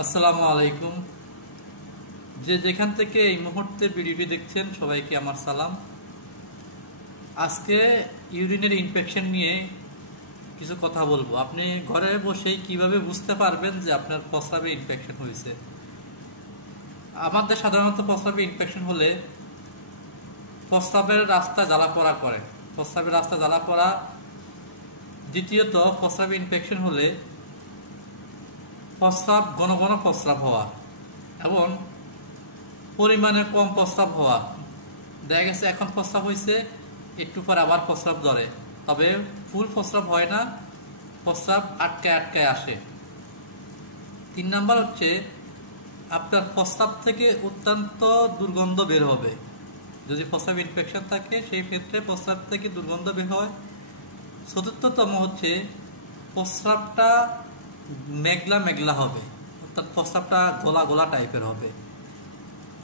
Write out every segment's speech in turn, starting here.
আসসালামু আলাইকুম। যে যেখান থেকে এই মুহূর্তে ভিডিওটি দেখছেন সবাইকে আমার সালাম। আজকে ইউরিনের ইনফেকশন নিয়ে কিছু কথা বলবো। আপনি ঘরে বসেই কিভাবে বুঝতে পারবেন যে আপনার প্রস্রাবে ইনফেকশন হয়েছে। আমাদের সাধারণত প্রস্রাবে ইনফেকশন হলে প্রস্রাবের রাস্তা জ্বালা পোড়া করে, প্রস্রাবের রাস্তা জ্বালা পোড়া। দ্বিতীয়ত, প্রস্রাবে ইনফেকশন হলে প্রস্রাব ঘন ঘন প্রস্রাব হওয়া এবং পরিমাণে কম প্রস্রাব হওয়া। দেখা গেছে এখন প্রস্রাব হয়েছে, একটু পরে আবার প্রস্রাব ধরে, তবে ফুল প্রস্রাব হয় না, প্রস্রাব আটকায় আটকায় আসে। 3 নাম্বার হচ্ছে আপনার প্রস্রাব থেকে অত্যন্ত দুর্গন্ধ বের হবে। যদি প্রস্রাব ইনফেকশন থাকে সেই ক্ষেত্রে প্রস্রাব থেকে দুর্গন্ধ বের হয়। চতুর্থতম হচ্ছে প্রস্রাবটা মেঘলা মেঘলা হবে, অর্থাৎ প্রস্রাবটা গোলা গোলা টাইপের হবে।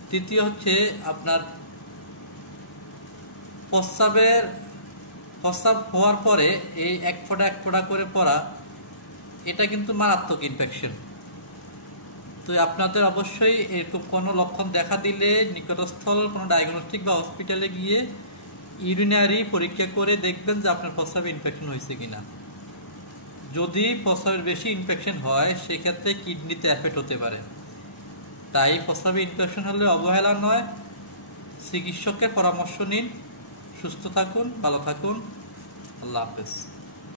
তৃতীয় হচ্ছে আপনার প্রস্রাব হওয়ার পরে এই এক ফোঁটা করে পড়া, এটা কিন্তু মারাত্মক ইনফেকশন। তো আপনাদের অবশ্যই এরকম কোনো লক্ষণ দেখা দিলে নিকটস্থল কোনো ডায়াগনস্টিক বা হসপিটালে গিয়ে ইউরিনারি পরীক্ষা করে দেখবেন যে আপনার প্রস্রাবে ইনফেকশন হয়েছে কিনা। যদি প্রস্রাবের বেশি ইনফেকশন হয় সেক্ষেত্রে কিডনিতে এফেক্ট হতে পারে। তাই প্রস্রাবে ইনফেকশন হলে অবহেলা নয়, চিকিৎসকের পরামর্শ নিন। সুস্থ থাকুন, ভালো থাকুন। আল্লাহ হাফেজ।